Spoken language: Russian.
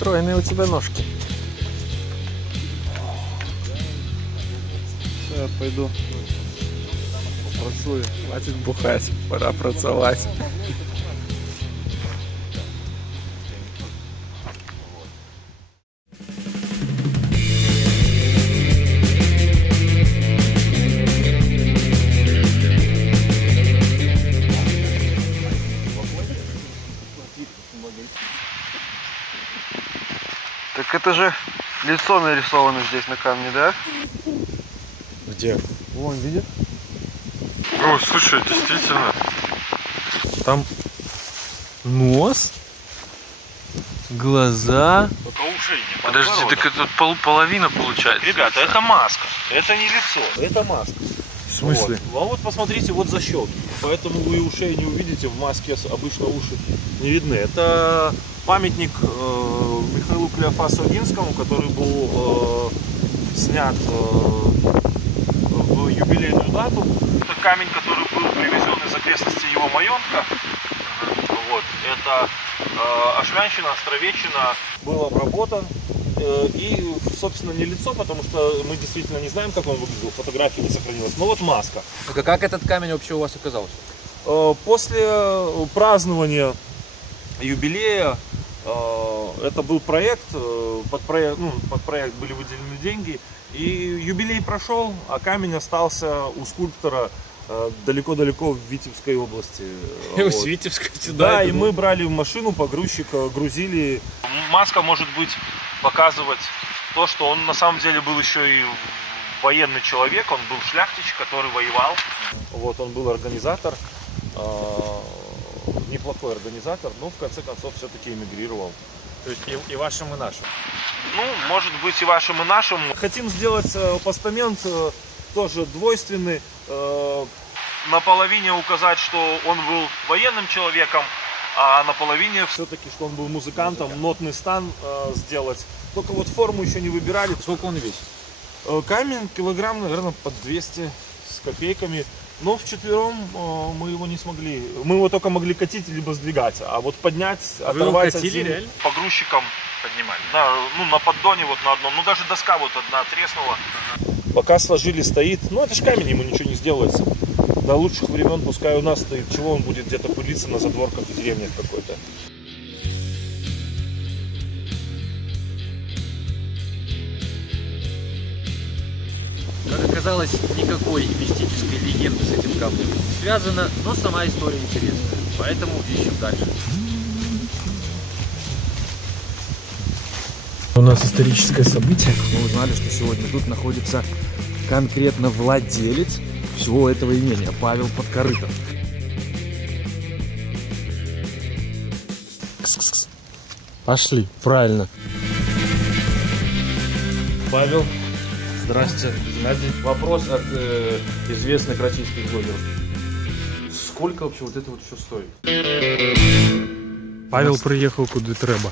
Стройные у тебя ножки. Все, я пойду попрацую. Хватит бухать, пора працевать. Так это же лицо нарисовано здесь на камне, да? Где? Вон, видишь? О, слушай, действительно. Там нос, глаза. Только ушей нет. Подожди, так это половина получается. Ребята, это маска. Это не лицо, это маска. В смысле? Вот. А вот посмотрите, вот защелки. Поэтому вы ушей не увидите, в маске обычно уши не видны. Это памятник Михаилу Клеофасу Огинскому, который был снят в юбилейную дату. Это камень, который был привезен из окрестностей его маёнтка. Вот. Это Ашмянщина, Островеччина, был обработан. И, собственно, не лицо, потому что мы действительно не знаем, как он выглядел, фотографии не сохранилось. Но вот маска. Так, а как этот камень вообще у вас оказался? После празднования юбилея, это был проект, под проект были выделены деньги, и юбилей прошел, а камень остался у скульптора далеко-далеко в Витебской области. Вот. С Витебской сюда? Да, и мы брали в машину, погрузчик, грузили. Маска может быть показывать то, что он на самом деле был еще и военный человек, он был шляхтич, который воевал. Вот, он был организатор, неплохой организатор, но в конце концов все-таки эмигрировал. То есть и вашим, и нашим. Ну, может быть и вашим, и нашим. Хотим сделать постамент тоже двойственный. На половине указать, что он был военным человеком, а на половине все-таки, что он был музыкантом, нотный стан сделать. Только вот форму еще не выбирали. Сколько он весит? Камень килограмм, наверное, под 200 с копейками. Но вчетвером мы его не смогли. Мы его только могли катить либо сдвигать. А вот поднять, оторвать. Вы его катили от земли, реально? Погрузчиком Поднимали. да, ну, на поддоне вот на одном. Ну даже доска вот одна треснула. Пока сложили, стоит. Ну это ж камень, ему ничего не сделается. До лучших времен пускай у нас стоит. Чего он будет где-то пылиться на задворках в деревне какой-то. Как оказалось, никакой мистической легенды с этим камнем не связано, но сама история интересная. Поэтому ищем дальше. У нас историческое событие. Мы узнали, что сегодня тут находится конкретно владелец всего этого имения, Павел Подкорытов. Кс-кс-кс. Пошли, правильно. Павел, здрасте. Вопрос от известных российских блогеров. Сколько вообще вот это вот еще стоит? Павел приехал куди треба.